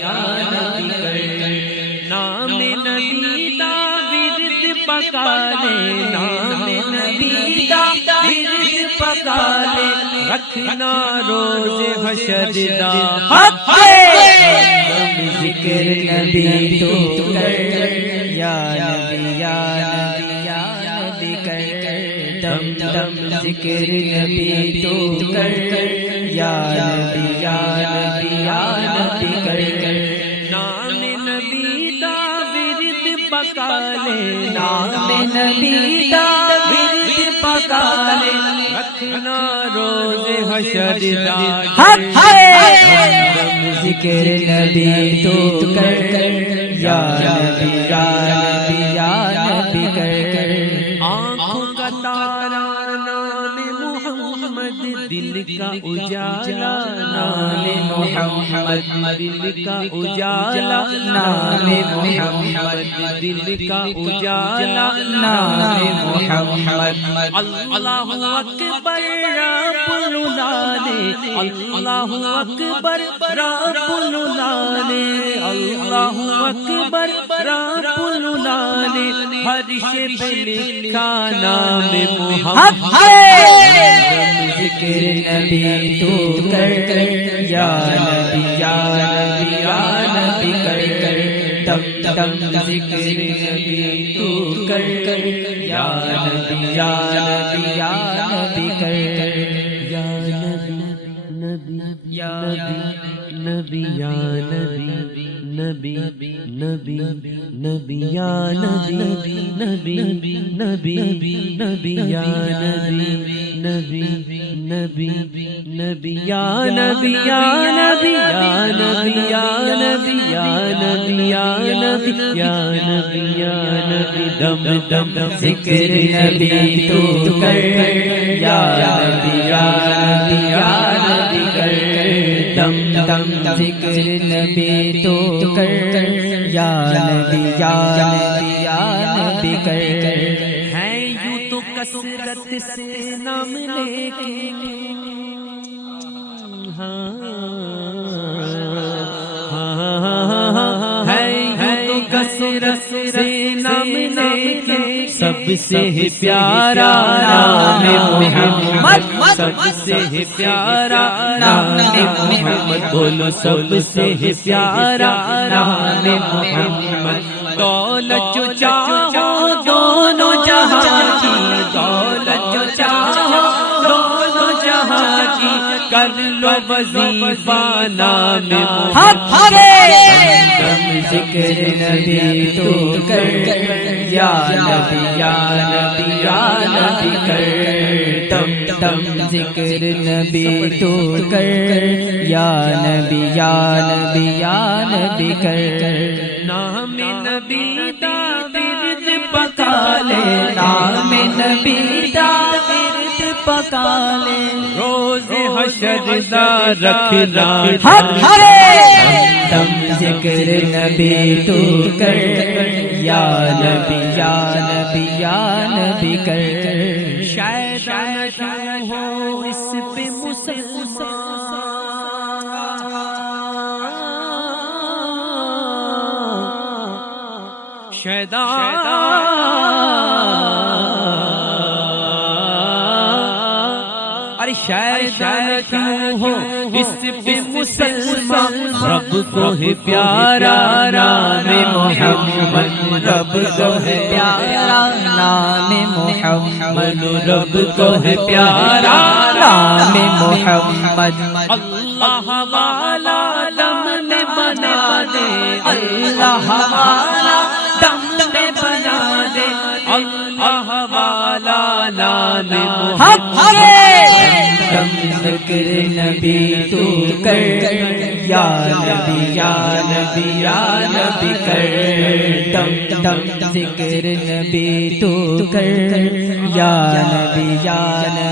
یا نبی کر نام نبی دا ورد پکا لے نام نبی دا ورد پکا لے رکھنا روز حشر دا حق ذکر نبی تو کر یا نبی یا نبی یا نبی کر دم دم ذکر نبی تو کر یا نبی یا نبی یا نبی کر نام نبی دا ورد پکا لے نام نبی دا ورد پکا لے رکھنا روز حشر دا حق ذکر نبی تو کر یا نبی یا نبی یا نبی کر آنکھوں کا تارا نام محمد دل کا اجالا نام محمد دل کا اجالا نام محمد دل کا اجالا نام محمد اللہ اکبر رب العالمین اللہ اکبر رب العالمین اللہ اکبر رب العالمین عرش پہ لکھا نام محمد ذکر نبی تو کر یا نبی یا نبی یا نبی کر دم دم ذکر نبی تو کر یا نبی یا نبی یا نبی کر یا نبی نبی یا نبی یا نبی نبی نبی نبی یا نبی نبی نبی نبی یا نبی نبی نبی نبی یا نبی یا نبی یا نبی یا نبی یا نبی یا نبی یا نبی یا نبی دم دم ذکر نبی تو کر یا نبی یا نبی یا نبی کر دم دم ذکر نبی تو کر یا نبی یا نبی یا نبی کر ہے یوں تو کثرت سے نام لے کے ہے تو کثرت سے نام لے کے سب سے پیارا نام محمد سب سے پیارا نام محمد بولو سب سے پیارا نام محمد دولت جو چاہو دونوں جہاں کی دولت جو چاہو دونوں جہاں کی کر لو وظیفہ نام محمد ذکر نبی تو کر یا نبی یا نبی یا نبی کر دم دم ذکر نبی تو کر یا نبی یا نبی یا نبی کر نام نبی دا ورد پکا لے نام نبی دا ورد پکا لے روز حشر دا رکھنا دم ذکر نبی تو کر یا نبی یا نبی یا نبی کر شاید نہ ہو اس پہ مسلمان شاید ارے شاید نہ ہو اس پہ مسلمان رب کو ہے پیارا نام محمد رب کو ہے پیارا نام محمد رب کو ہے پیارا نام محمد اللہ والا دم میں بنا دے اللہ والا دم میں بنا دے اللہ والا نام دم ذکر نبی تو کر یا نبی یا نبی یا نبی کر دم دم ذکر نبی تو کر یا نبی یا نبی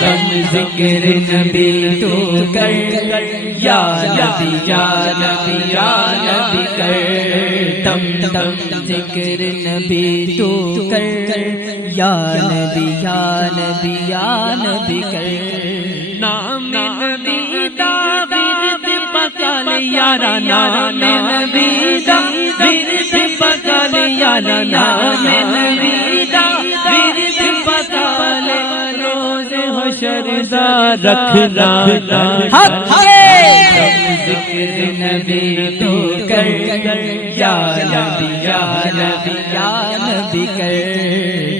دم ذکر نبی تو کر یا نبی یا نبی یا نبی کر دم دم ذکر نبی تو کر یا نبی یا نبی یا نبی کر نام نبی دا ورد پکال یارا نام نبی دا ورد پکال یارا نام نبی دا ورد پکال روز حشر دا رکھنا حق ذکر نبی تو کر یا نبی یا نبی یا نبی کر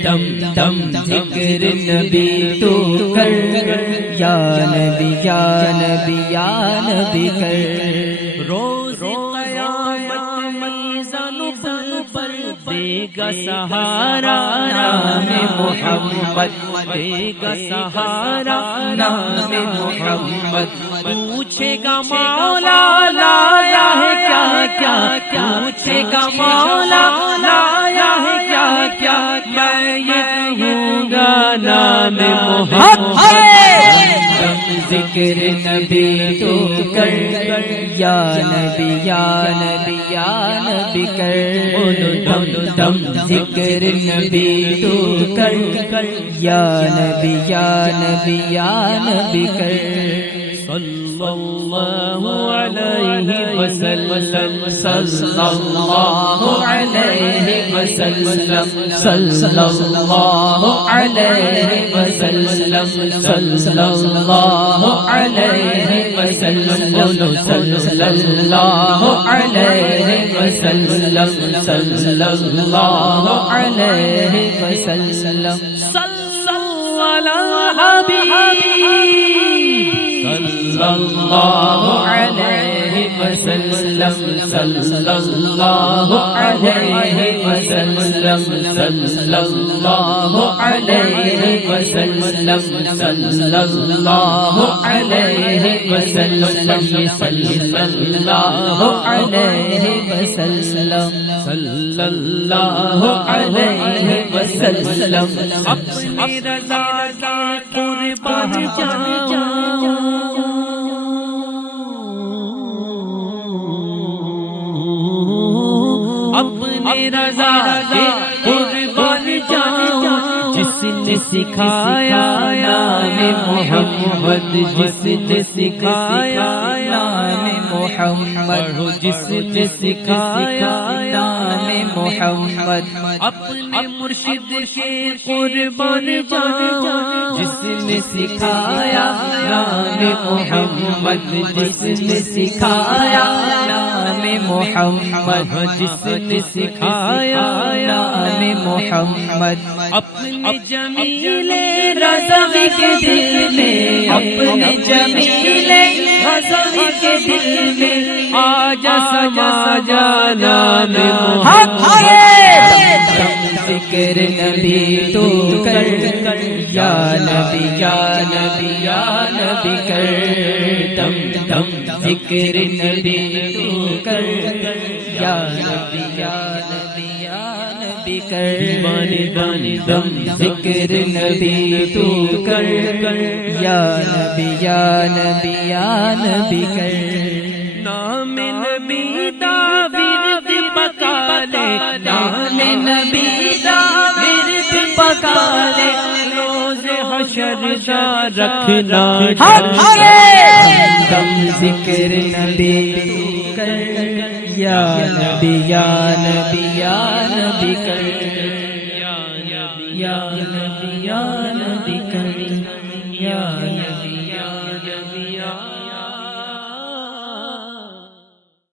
دم دم ذکر نبی تو کر یا نبی یا نبی یا نبی کر روز قیامت میزان پر دے گا سہارا نام محمد دے گا سہارا نام محمد پوچھے گا مولا لایا ہے کیا کیا پوچھے گا مولا لایا ہے کیا کیا میں یہ کہوں گا نام محمد ذکر نبی تو کر یا نبی یا نبی یا نبی کر دم دم ذکر نبی تو کر یا نبی یا نبی یا نبی کر صلی اللہ علیہ وسلم صلی اللہ علیہ وسلم صلی اللہ علیہ وسلم صلی اللہ علیہ وسلم صلی اللہ علیہ وسلم صلی اللہ علیہ وسلم صلی اللہ حبیب صلی اللہ علیہ وسلم صلی اللہ علیہ وسلم صلی اللہ علیہ وسلم صلی اللہ علیہ وسلم صلی اللہ علیہ وسلم صلی اللہ علیہ وسلم اپنی رضا کا قربان جاؤں اپنی رضا کے قربان جاؤں جس نے سکھایا نام محمد جس نے سکھایا نام محمد جس نے سکھایا نام محمد اپنے مرشد کے قربان جاؤں جس نے سکھایا نام محمد جس نے سکھایا نام محمد جس نے سکھایا نام محمد اپنے جمیل رضوی کے دل میں اپنے جمیل رضوی کے دل میں آجا سما جا نام محمد ذکر نبی تو کر یا نبی یا نبی یا نبی کر دم دم ذکر نبی تو کر یا نبی یا نبی یا نبی کر دم دم ذکر نبی تو کر یا نبی یا نبی یا نبی کر نام نبی دا ورد پکا لے نام نبی دا ورد پکا لے روز حشر دا رکھنا دم ذکر نبی تو کر یا نبی یا نبی یا نبی کر یا